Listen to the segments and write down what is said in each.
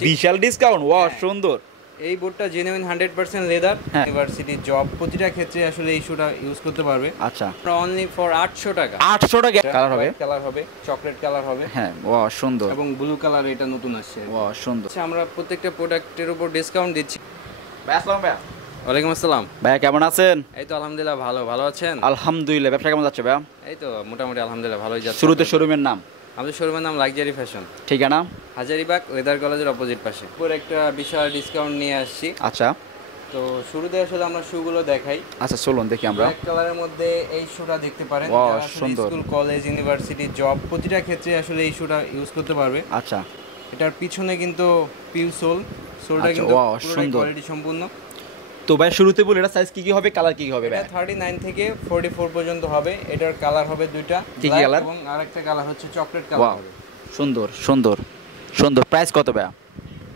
আসছি। বিশাল discount, wow হ্যাঁ। সুন্দর। এই বুটটা জেনুইন 100% লেদার, হ্যাঁ। ইউনিভার্সিটি জব প্রতিটা ক্ষেত্রে আসলে এই শুটা ইউজ করতে পারবে। আচ্ছা, অনলি ফর 800 টাকা। 800 টাকা কালার হবে। কালার হবে, চকলেট কালার হবে, হ্যাঁ, ওয়াও সুন্দর, এবং ব্লু কালার এটা নতুন আসছে। ওয়াও সুন্দর। আচ্ছা, আমরা প্রত্যেকটা প্রোডাক্টের উপর ডিসকাউন্ট দিচ্ছি। ভাই আসসালাম ভাই। ওয়ালাইকুম আসসালাম। ভাই কেমন আছেন? এই তো আলহামদুলিল্লাহ ভালো, ভালো আছেন? আলহামদুলিল্লাহ। ব্যবসা কেমন যাচ্ছে ভাই? এই তো মোটামুটি আলহামদুলিল্লাহ ভালোই যাচ্ছে। শুরুতে শোরুমের নাম? আমাদের শোরুমের নাম লাক্সারি ফ্যাশন, ঠিকানা? হাজারিবাগ লেদার কলেজের অপোজিট পাশে। পুরো একটা বিশাল ডিসকাউন্ট নিয়ে আসছি। আচ্ছা, তো শুরুতে আসলে আমরা শুগুলো দেখাই। আচ্ছা চলুন দেখি আমরা। ব্ল্যাক কালারের মধ্যে এই শুটা দেখতে পারেন। ওয়াও, যারা আসলে সুন্দর। স্কুল, কলেজ, ইউনিভার্সিটি, জব প্রতিটা ক্ষেত্রে আসলে এই শুটা ইউজ করতে পারবে। আচ্ছা, এটার পিছনে কিন্তু পিউ সোলটা আচ্ছা, কিন্তু ওয়াও, পুরোটাই সুন্দর। কোয়ালিটি সম্পূর্ণ। তো ভাই শুরুতে বলি এটা সাইজ কি কি হবে, কালার কি কি হবে ভাই? এটা 39 থেকে 44 পর্যন্ত হবে। এটার কালার হবে দুইটা, কি কি black কালার? এবং আরেকটা কালার হচ্ছে চকলেট ওয়াও, কালার হবে। সুন্দর সুন্দর সুন্দর। প্রাইস কত ভাই?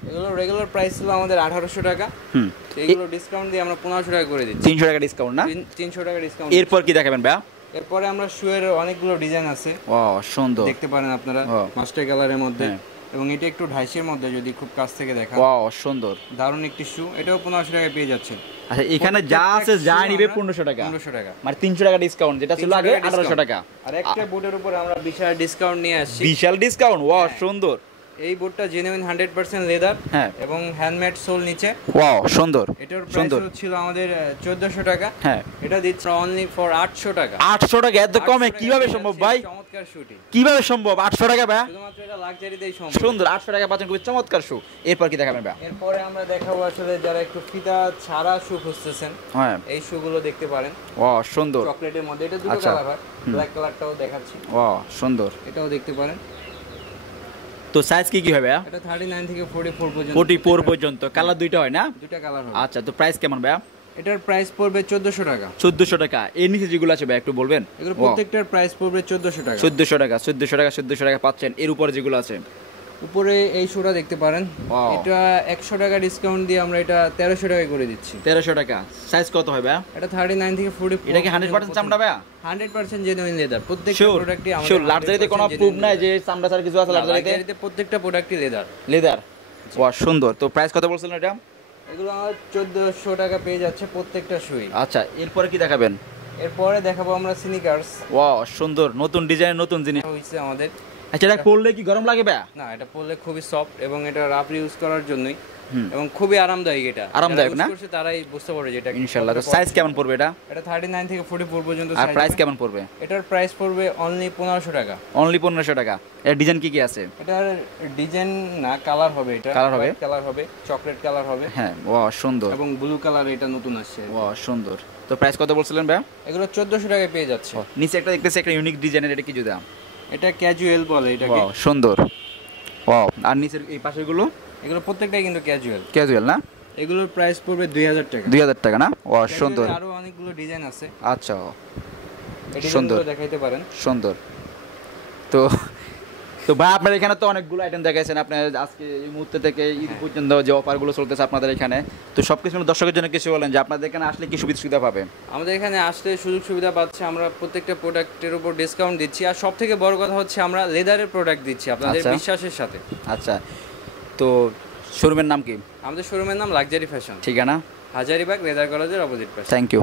এগুলো রেগুলার প্রাইস ছিল আমাদের 1800 টাকা। হুম, তো এগুলো ডিসকাউন্ট দিয়ে আমরা 1500 টাকা করে দিচ্ছি। 300 টাকা ডিসকাউন্ট না? 300 টাকা ডিসকাউন্ট। এরপর কি দেখাবেন ভাই? এরপরে আমরা শুয়ের অনেকগুলো ডিজাইন আছে, ওয়াও সুন্দর, দেখতে পারেন আপনারা, Wow. মাস্টার কালারের মধ্যে। হ্যাঁ। এবং এটা একটু ঢাইসের মধ্যে, যদি খুব কাছ থেকে দেখা, ওয়াও সুন্দর। দারুণ একটি শু। এটাও 1500 টাকায় পেয়ে যাচ্ছে। আচ্ছা, এখানে যা আছে যা নিবে 1500 টাকা, 1500 টাকা, মানে 300 টাকা ডিসকাউন্ট, যেটা ছিল আগে 1800 টাকা। আর একটা বুটের উপর আমরা বিশাল ডিসকাউন্ট নিয়ে আসছি। বিশাল ডিসকাউন্ট, ওয়াও সুন্দর। এই বুটটা জেনুইন 100% লেদার, হ্যাঁ, এবং হ্যান্ডমেড সোল নিচে। ওয়াও সুন্দর এটার সুন্দর। প্রাইস ছিল আমাদের 1400 টাকা। হ্যাঁ, এটা দিচ্ছি অনলি ফর 800 টাকা। 800 টাকা এত কমে 800 টাকা কিভাবে পেয়ে সম্ভব যাচ্ছি ভাই? চমৎকার শুটি। কিভাবে সম্ভব 800 টাকা ভাই? শুধুমাত্র এটা লাক্সারিতেই সম্ভব। সুন্দর, 800 টাকা পাচ্ছেন, খুবই চমৎকার শু। এরপর কি দেখাবেন ভাই? এরপরে আমরা দেখাবো আসলে যারা একটু ফিতা ছাড়া শু খুঁজতেছেন, হ্যাঁ, এই শুগুলো দেখতে পারেন। ওয়াও সুন্দর, চকলেটের মধ্যে এটা দুটো আচ্ছা। কালার হয়, ব্ল্যাক কালারটাও দেখাচ্ছি, ওয়াও সুন্দর। এটাও দেখতে পারেন। তো সাইজ কি কি হবে ভাই? এটা 39 থেকে 44 পর্যন্ত। 44 পর্যন্ত, কালার দুইটা হয় না? দুটো কালার হবে। আচ্ছা, তো প্রাইস কেমন ভাই? এটার প্রাইস পড়বে 1400 টাকা। 1400 টাকা। এর নিচে যেগুলো আছে ভাই একটু বলবেন? এগুলো প্রত্যেকটার প্রাইস পড়বে 1400 টাকা। 1400 টাকা, 1400 টাকা, 1400 টাকা পাচ্ছেন। এর উপরে যেগুলো আছে, উপরে এই শুটা দেখতে পারেন। Wow. এটা 100 টাকা ডিসকাউন্ট দিয়ে আমরা এটা 1300 টাকায় করে দিচ্ছি। 1300 টাকা। সাইজ কত হয় ভাই? এটা 39 থেকে 44। এটা কি 100% চামড়া ভাই? 100% জেনুইন লেদার। প্রত্যেকটা শিওর প্রোডাক্টই আমাদের শিওর। লাক্সারিতে কোনো প্রুফ নাই যে চামড়া ছাড়া কিছু আছে লাক্সারিতে? লাক্সারিতে প্রত্যেকটা প্রোডাক্টই লেদার। লেদার, ওয়াও সুন্দর। তো প্রাইস কত বলছিলেন এটা? এগুলো আমাদের 1400 টাকা পেয়ে যাচ্ছে প্রত্যেকটা শুই। আচ্ছা, এরপরে কি দেখাবেন? এরপরে দেখাবো আমরা স্নিকার্স। ওয়াও সুন্দর, নতুন ডিজাইন, নতুন জিনিস হইছে আমাদের। আচ্ছা, এটা পরলে কি গরম লাগে ভাই? না, এটা পরলে খুবই সফট, এবং এটা রাফ ইউজ করার জন্যই, হুম, এবং খুবই আরামদায়ক। এটা আরামদায়ক যারা না? use করছে তারাই বুঝতে পারবে যে এটা ইনশাআল্লাহ। তো কতটা সাইজ comfortable। কেমন পড়বে এটা? এটা 39 থেকে 44 পর্যন্ত আর size প্রাইস হবে। কেমন পড়বে? এটার প্রাইস পড়বে অনলি 1500 টাকা। অনলি 1500 টাকা। এর ডিজাইন কি কি আছে? এটার ডিজাইন না, কালার হবে। এটা কালার হবে? কালার হবে, চকলেট কালার হবে, হ্যাঁ, ওয়াও সুন্দর, এবং ব্লু কালার এটা নতুন আসছে। ওয়াও সুন্দর। তো প্রাইস কত বলছিলেন ভাই? এগুলো 1400 টাকায় পেয়ে যাচ্ছে। নিচে একটা দেখতেছি, একটা ইউনিক ডিজাইনের, এটা কি দাম? এটা ক্যাজুয়াল বলে এটাকে। ওয়াও সুন্দর, ওয়াও। আর নিচের এই পাশেরগুলো এগুলো প্রত্যেকটাই কিন্তু ক্যাজুয়াল। ক্যাজুয়াল না? এগুলোর প্রাইস পড়বে 2000 টাকা। 2000 টাকা না? ওয়াও সুন্দর। আরো অনেকগুলো ডিজাইন আছে, আচ্ছা, এই সুন্দর। ডিজাইনগুলো দেখাইতে পারেন। সুন্দর। তো তো ভাই আপনার এখানে তো অনেকগুলো আইটেম দেখাইছেন। আপনি আজকে এই মুহূর্তে থেকে ঈদ পর্যন্ত যে অফারগুলো চলতেছে আপনাদের এখানে, তো সব কিছু দর্শকের জন্য কিছু বলেন যে আপনাদের এখানে আসলে কি সুবিধা সুবিধা পাবে? আমাদের এখানে আসলে সুযোগ সুবিধা পাচ্ছে, আমরা প্রত্যেকটা প্রোডাক্টের উপর ডিসকাউন্ট দিচ্ছি। আর সব থেকে বড় কথা হচ্ছে আমরা লেদারের প্রোডাক্ট দিচ্ছি আপনাদের আচ্ছা। বিশ্বাসের সাথে। আচ্ছা, তো শোরুমের নাম কি? আমাদের শোরুমের নাম লাক্সারি ফ্যাশন, ঠিকানা? হাজারিবাগ লেদার কলেজের অপোজিট পাশে। Thank you.